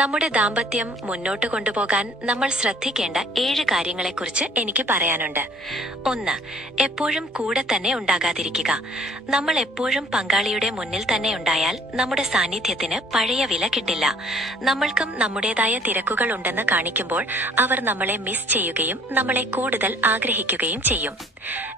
നമ്മുടെ ദാമ്പത്യം മുന്നോട്ട് കൊണ്ടുപോകാൻ നമ്മൾ ശ്രദ്ധിക്കേണ്ട 7 കാര്യങ്ങളെക്കുറിച്ച് എനിക്ക് പറയാനുണ്ട്. 1. എപ്പോഴും കൂടെ തന്നെ ഉണ്ടാകാതിരിക്കുക. നമ്മൾ എപ്പോഴും പങ്കാളിയുടെ മുന്നിൽ തന്നെ ഉണ്ടായാൽ നമ്മുടെ സാന്നിധ്യത്തിന് പഴയ വില കിട്ടില്ല. നമ്മൾക്കും നമ്മുടേതായ തിരക്കുകൾ ഉണ്ടെന്ന് കാണിക്കുമ്പോൾ അവർ നമ്മളെ മിസ് ചെയ്യുകയും നമ്മളെ കൂടുതൽ ആഗ്രഹിക്കുകയും ചെയ്യും.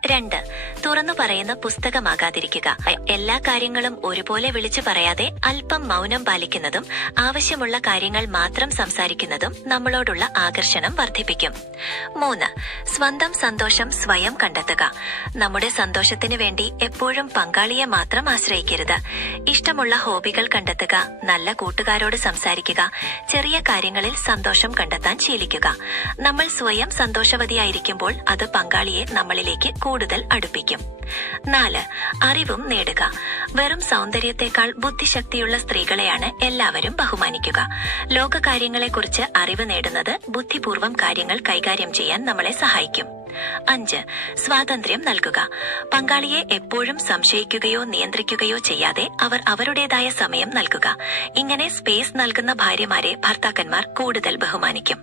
2. തുറന്നു പറയുന്ന പുസ്തകമാകാതിരിക്കുക. എല്ലാ കാര്യങ്ങളും ഒരുപോലെ വിളിച്ചു പറയാതെ അല്പം മൗനം പാലിക്കുന്നതും ആവശ്യമുള്ള കാര്യങ്ങൾ മാത്രം സംസാരിക്കുന്നതും നമ്മളോടുള്ള ആകർഷണം വർദ്ധിപ്പിക്കും. 3. സ്വന്തം സന്തോഷം സ്വയം കണ്ടെത്തുക. നമ്മുടെ സന്തോഷത്തിനു വേണ്ടി എപ്പോഴും പങ്കാളിയെ മാത്രം ആശ്രയിക്കരുത്. ഇഷ്ടമുള്ള ഹോബികൾ കണ്ടെത്തുക, നല്ല കൂട്ടുകാരോട് സംസാരിക്കുക, ചെറിയ കാര്യങ്ങളിൽ സന്തോഷം കണ്ടെത്താൻ ശീലിക്കുക. നമ്മൾ സ്വയം സന്തോഷവതിയായിരിക്കുമ്പോൾ അത് പങ്കാളിയെ നമ്മളിലേക്ക് കൂടുതൽ അടുപ്പിക്കും. 4. അറിവും നേടുക. വെറും സൗന്ദര്യത്തെക്കാൾ ബുദ്ധിശക്തിയുള്ള സ്ത്രീകളെയാണ് എല്ലാവരും ബഹുമാനിക്കുക. ലോകകാര്യങ്ങളെക്കുറിച്ച് അറിവ് നേടുന്നത് ബുദ്ധിപൂർവം കാര്യങ്ങൾ കൈകാര്യം ചെയ്യാൻ നമ്മളെ സഹായിക്കും. 5. സ്വാതന്ത്ര്യം നൽകുക. പങ്കാളിയെ എപ്പോഴും സംശയിക്കുകയോ നിയന്ത്രിക്കുകയോ ചെയ്യാതെ അവരുടേതായ സമയം നൽകുക. ഇങ്ങനെ സ്പേസ് നൽകുന്ന ഭാര്യമാരെ ഭർത്താക്കന്മാർ കൂടുതൽ ബഹുമാനിക്കും.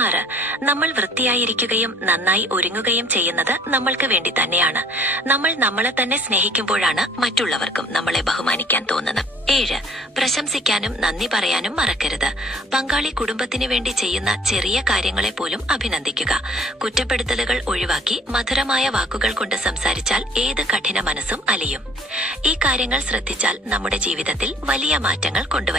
6. നമ്മൾ വൃത്തിയായിരിക്കുകയും നന്നായി ഒരുങ്ങുകയും ചെയ്യുന്നത് നമ്മൾക്ക് വേണ്ടി തന്നെയാണ്. നമ്മൾ നമ്മളെ തന്നെ സ്നേഹിക്കുമ്പോഴാണ് മറ്റുള്ളവർക്കും നമ്മളെ ബഹുമാനിക്കാൻ തോന്നുന്നത്. 7. പ്രശംസിക്കാനും നന്ദി പറയാനും മറക്കരുത്. പങ്കാളി കുടുംബത്തിന് വേണ്ടി ചെയ്യുന്ന ചെറിയ കാര്യങ്ങളെ പോലും അഭിനന്ദിക്കുക. കുറ്റപ്പെടുത്തലുകൾ ഒഴിവാക്കി മധുരമായ വാക്കുകൾ കൊണ്ട് സംസാരിച്ചാൽ ഏത് കഠിന മനസ്സും അലിയും. ഈ കാര്യങ്ങൾ ശ്രദ്ധിച്ചാൽ നമ്മുടെ ജീവിതത്തിൽ വലിയ മാറ്റങ്ങൾ കൊണ്ടുവരാം.